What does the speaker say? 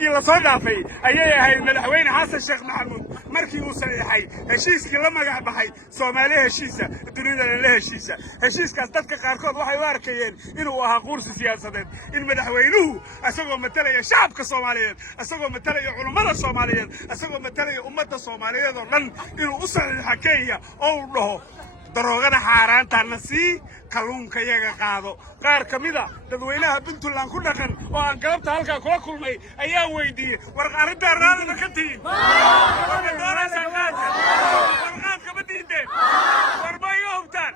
wiigii la soo dhaafay ayay ahayd madaxweyne xasan sheekh maxamuud markii uu saxiixay heshiiskii la magac baxay Soomaaliya heshiisa dunidana la heshiisa heshiiskaas dadka qaarkood waxay u arkayeen inuu ahaa qursi siyaasadeed in madaxweynuhu asagoo matalaya shacabka Soomaaliyeed asagoo matalaya culimada Soomaaliyeed asagoo matalaya ummadda Soomaaliyeed oo dhan inuu u saxiixo Kenya oo uu dhaho daroogada xaaraanta si kalluunka yaga qaado qaar kamida dadweynaha Puntland ku dhaqan oo aan galabta halka kula kulmay ayaa weydiiyay war qarinta raadina ka tiin war doonaysan qaad war qaad ka badinteen war ma yoobtaan